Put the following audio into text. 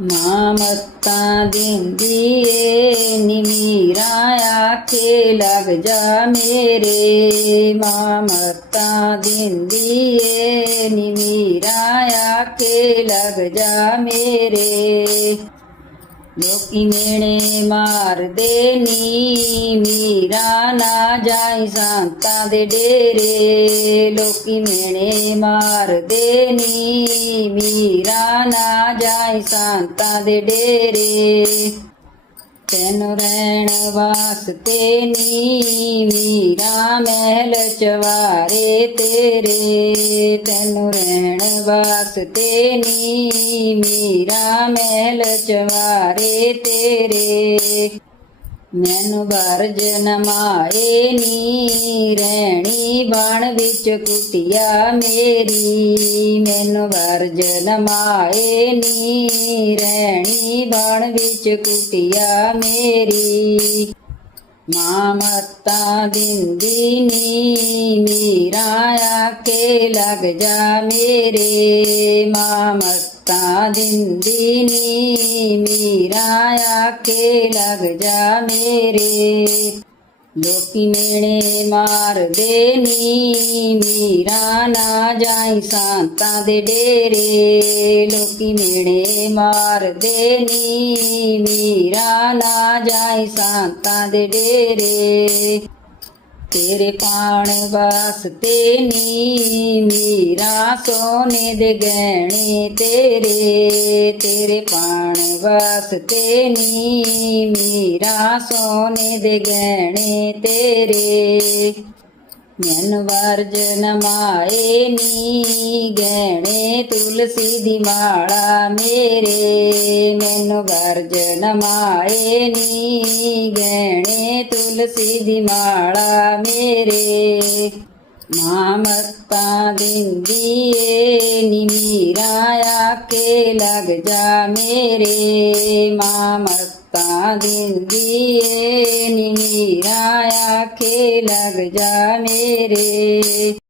मामस्तादिन्द्रिये निमीरायाखे लग जा मेरे। मामस्तादिन्द्रिये निमीरायाखे लग जा मेरे। ਲੋਕੀ ਮੇਣੇ ਮਾਰਦੇ ਨੀ, ਮੀਰਾ ਨਾ ਜਾਈ ਸੰਤਾਂ ਦੇ ਡੇਰੇ। ਲੋਕੀ ਮੇਣੇ ਮਾਰਦੇ ਨੀ, ਮੀਰਾ ਨਾ ਜਾਈ ਸੰਤਾਂ ਦੇ ਡੇਰੇ। ਤੈਨੂੰ ਰਹਿਣ ਵਾਸਤੇ ਨੀ ਮੀਰਾ ਮਹਿਲ ਚਵਾਰੇ ਤੇਰੇ। ਤੈਨੂੰ ਰਹਿਣ ਵਾਸਤੇ ਨੀ ਮੀਰਾ ਮਹਿਲ ਚਵਾਰੇ ਤੇਰੇ। ਮੈਨੂੰ ਵਰਜ ਨਮਾਏ ਨੀ ਰਹਿਣੀ ਬਣ ਵਿੱਚ ਕੁਟਿਆ ਮੇਰੀ। ਮੈਨੂੰ ਵਰਜ ਨਮਾਏ ਨੀ ਰਹਿਣੀ ਬਣ ਵਿੱਚ ਕੁਟਿਆ ਮੇਰੀ। ਮਾਂ ਮੱਤਾਂ ਦਿੰਦੀ ਨੀ, ਮੀਰਾ ਆਖੇ ਲੱਗ ਜਾ ਮੇਰੇ। ਮਾਂ ਤਾਂ ਦਿੰਦੀ ਨੀ। ਮੀਰਾ ਆਖੇ, ਲੱਗ ਜਾ ਮੇਰੇ। ਲੋਕੀ ਮੇਣੇ ਮਾਰਦੇ ਨੀ। ਮੀਰਾ ਨਾ ਜਾਈ ਸੰਤਾਂ ਦੇ ਡੇਰੇ। ਲੋਕੀ ਮੇਣੇ ਮਾਰਦੇ ਨੀ। ਮੀਰਾ ਨਾ ਜਾਈ ਸੰਤਾਂ ਦੇ ਡੇਰੇ। ਤੇਰੇ ਪਾਣ ਵਾਸਤੇ ਨੀ ਮੀਰਾ ਸੋਨੇ ਦੇ ਗਹਿਣੇ ਤੇਰੇ। ਤੇਰੇ ਪਾਣ ਵਾਸਤੇ ਨੀ ਮੀਰਾ ਸੋਨੇ ਦੇ ਗਹਿਣੇ ਤੇਰੇ। ਮਨ ਵਰਜ ਨਮਾਏ ਨੀ, ਗਹਿਣੇ ਤੁਲਸੀ ਦੀ ਮਾਲਾ ਮੇਰੇ। ਮੈਨੂੰ ਵਰਜ ਨਮਾਏ ਨੀ, ਗਹਿਣੇ ਤੁਲਸੀ ਦੀ ਮਾਲਾ ਮੇਰੇ। ਮਾਂ ਮੱਤਾਂ ਦਿੰਦੀ ਏ ਨੀ ਮੀਰਾ ਆਕੇ ਲੱਗ ਜਾ ਮੇਰੇ